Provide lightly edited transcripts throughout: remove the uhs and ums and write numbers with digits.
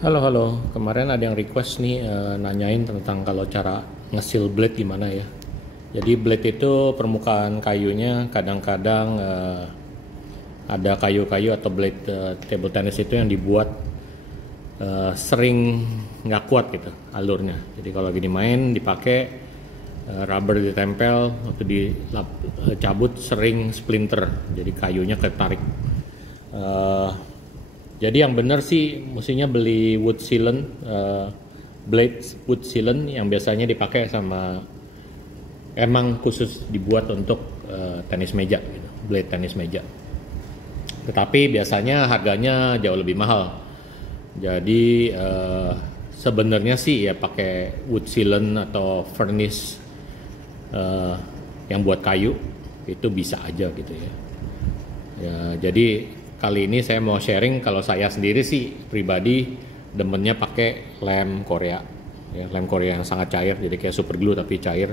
Halo halo, kemarin ada yang request nih nanyain tentang kalau cara ngesil blade gimana ya. Jadi blade itu permukaan kayunya kadang-kadang ada kayu-kayu atau blade table tennis itu yang dibuat sering nggak kuat gitu alurnya. Jadi kalau lagi dimain dipakai rubber ditempel waktu dicabut sering splinter. Jadi kayunya ketarik. Eh, jadi yang benar sih mestinya beli wood sealant, blade wood sealant yang biasanya dipakai sama emang khusus dibuat untuk tenis meja, gitu, blade tenis meja. Tetapi biasanya harganya jauh lebih mahal. Jadi sebenarnya sih ya pakai wood sealant atau furnace yang buat kayu itu bisa aja gitu ya. Ya, jadi kali ini saya mau sharing kalau saya sendiri sih pribadi demennya pakai lem Korea. Ya, lem Korea yang sangat cair, jadi kayak super glue tapi cair,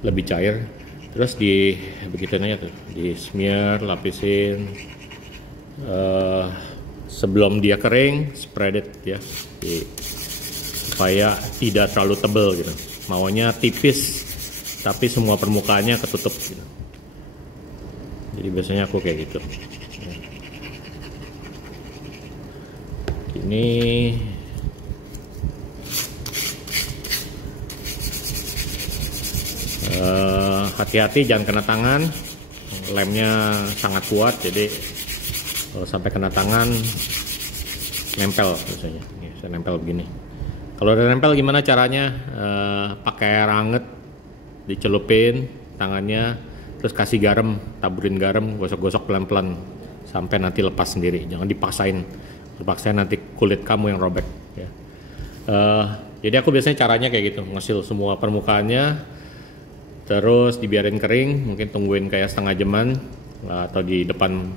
lebih cair. Terus di begitu aja tuh, di smear, lapisin. Sebelum dia kering, spread it ya, supaya tidak terlalu tebal gitu. Maunya tipis, tapi semua permukaannya ketutup gitu. Jadi biasanya aku kayak gitu. Ini hati-hati jangan kena tangan, lemnya sangat kuat, jadi kalau sampai kena tangan nempel biasanya. Ini saya nempel begini. Kalau udah nempel gimana caranya? Pakai air hangat, dicelupin tangannya, terus kasih garam, taburin garam, gosok-gosok pelan-pelan sampai nanti lepas sendiri. Jangan dipaksain. Terpaksa nanti kulit kamu yang robek ya. Jadi aku biasanya caranya kayak gitu, ngesil semua permukaannya, terus dibiarin kering, mungkin tungguin kayak setengah jaman atau di depan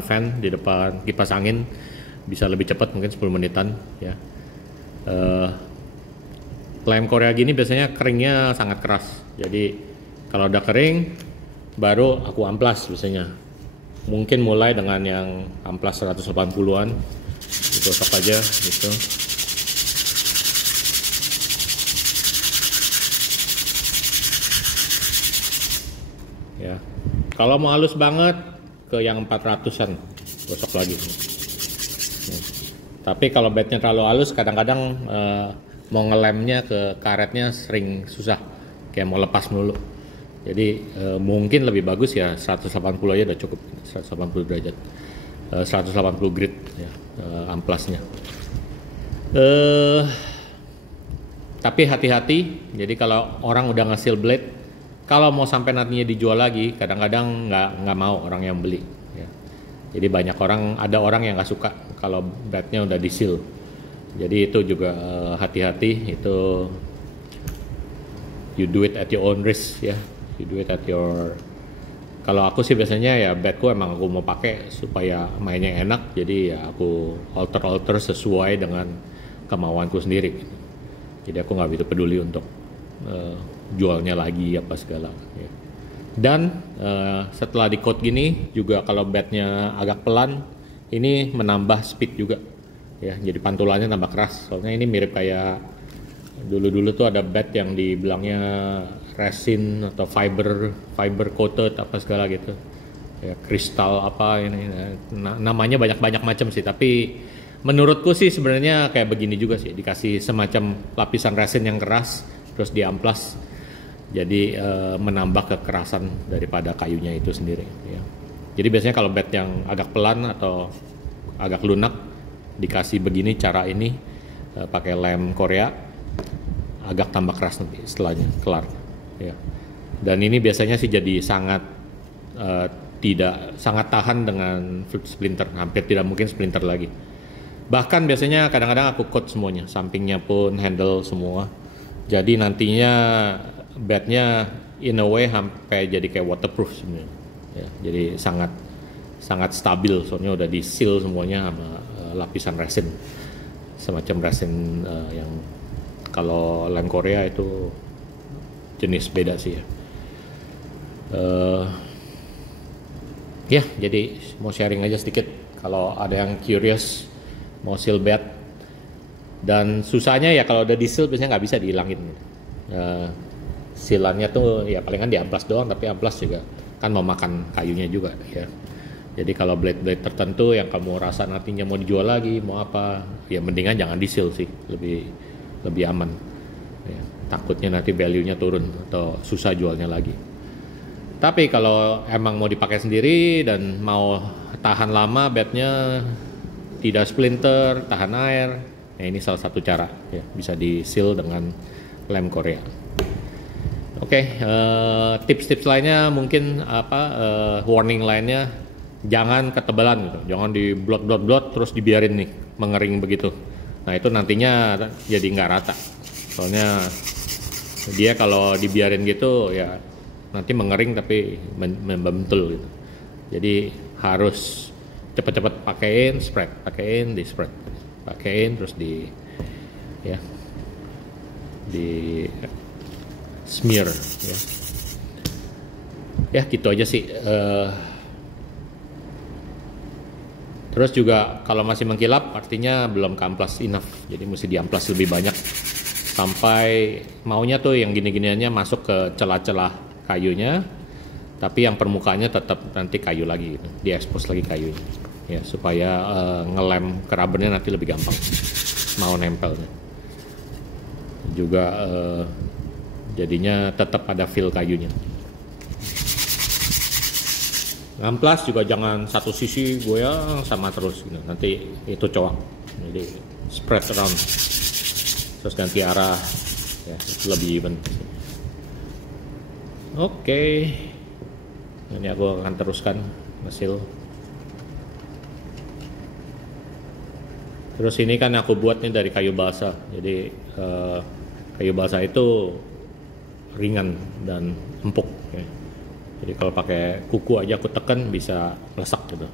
fan, di depan kipas angin, bisa lebih cepat mungkin 10 menitan ya. Lem Korea gini biasanya keringnya sangat keras, jadi kalau udah kering baru aku amplas biasanya. Mungkin mulai dengan yang amplas 180-an, digosok aja gitu. Ya. Kalau mau halus banget ke yang 400-an, gosok lagi. Ya. Tapi kalau bednya terlalu halus, kadang-kadang mau ngelemnya ke karetnya sering susah, kayak mau lepas mulu. Jadi mungkin lebih bagus ya 180 aja udah cukup, 180 derajat, 180 grit ya, amplasnya. Tapi hati-hati, jadi kalau orang udah ngesil blade, kalau mau sampai nantinya dijual lagi, kadang-kadang nggak mau orang yang beli. Ya. Jadi banyak orang, ada orang yang nggak suka kalau blade-nya udah disil. Jadi itu juga hati-hati, itu you do it at your own risk ya. You do it at your. Kalau aku sih biasanya ya bedku emang aku mau pakai supaya mainnya enak, jadi ya aku alter sesuai dengan kemauanku sendiri. Jadi aku nggak begitu peduli untuk jualnya lagi apa segala. Ya. Dan setelah di coat gini juga kalau bednya agak pelan, ini menambah speed juga. Ya, jadi pantulannya tambah keras. Soalnya ini mirip kayak dulu tuh ada bed yang dibilangnya resin atau fiber coated apa segala gitu ya, kristal apa ini namanya banyak macam sih, tapi menurutku sih sebenarnya kayak begini juga sih, dikasih semacam lapisan resin yang keras terus diamplas, jadi menambah kekerasan daripada kayunya itu sendiri ya. Jadi biasanya kalau bed yang agak pelan atau agak lunak dikasih begini cara ini, pakai lem Korea, agak tambah keras nanti setelahnya kelar ya. Dan ini biasanya sih jadi sangat sangat tahan dengan splinter, hampir tidak mungkin splinter lagi. Bahkan biasanya kadang-kadang aku coat semuanya, sampingnya pun, handle semua, jadi nantinya bednya in a way sampai jadi kayak waterproof sebenarnya ya. Jadi sangat stabil, soalnya udah di seal semuanya sama lapisan resin, semacam resin yang kalau lem Korea itu jenis beda sih ya. Ya, jadi mau sharing aja sedikit. Kalau ada yang curious mau seal bed. Dan susahnya ya kalau udah di seal biasanya nggak bisa dihilangin. Sealannya tuh ya palingan di amplas doang, tapi amplas juga kan memakan kayunya juga ya. Jadi kalau blade-blade tertentu yang kamu rasa nantinya mau dijual lagi, mau apa, ya mendingan jangan di seal sih, lebih aman. Ya, takutnya nanti value-nya turun atau susah jualnya lagi. Tapi kalau emang mau dipakai sendiri dan mau tahan lama bednya, tidak splinter, tahan air, ya ini salah satu cara ya, bisa di seal dengan lem Korea. Oke, tips-tips lainnya mungkin warning lainnya, jangan ketebalan gitu, jangan di blot terus dibiarin nih mengering begitu. Nah itu nantinya jadi nggak rata, soalnya dia kalau dibiarin gitu ya nanti mengering tapi membentul gitu. Jadi harus cepet-cepet pakein di spread, pakein terus di smear ya. Ya gitu aja sih. Terus juga kalau masih mengkilap artinya belum keamplas enough, jadi mesti diamplas lebih banyak sampai maunya tuh yang gini-giniannya masuk ke celah-celah kayunya, tapi yang permukaannya tetap nanti kayu lagi gitu, diekspos lagi kayunya ya, supaya ngelem ke rubbernya nanti lebih gampang mau nempelnya juga, jadinya tetap ada feel kayunya. Ngamplas juga jangan satu sisi goyang sama terus gitu, nanti itu cowok, jadi spread around terus ganti arah ya, lebih even. Oke, ini aku akan teruskan hasil. Terus ini kan aku buat nih dari kayu balsa, jadi kayu balsa itu ringan dan empuk ya. Jadi kalau pakai kuku aja aku tekan bisa melesak gitu.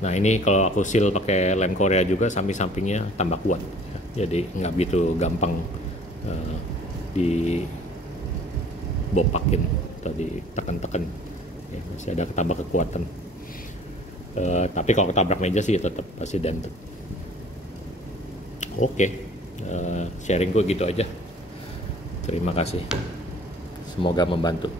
Nah ini kalau aku seal pakai lem Korea juga, samping-sampingnya tambah kuat ya. Jadi nggak begitu gampang dibopakin atau ditekan-tekan ya, masih ada tambah kekuatan. Tapi kalau ketabrak meja sih tetap pasti dented. Oke, sharing gue gitu aja. Terima kasih, semoga membantu.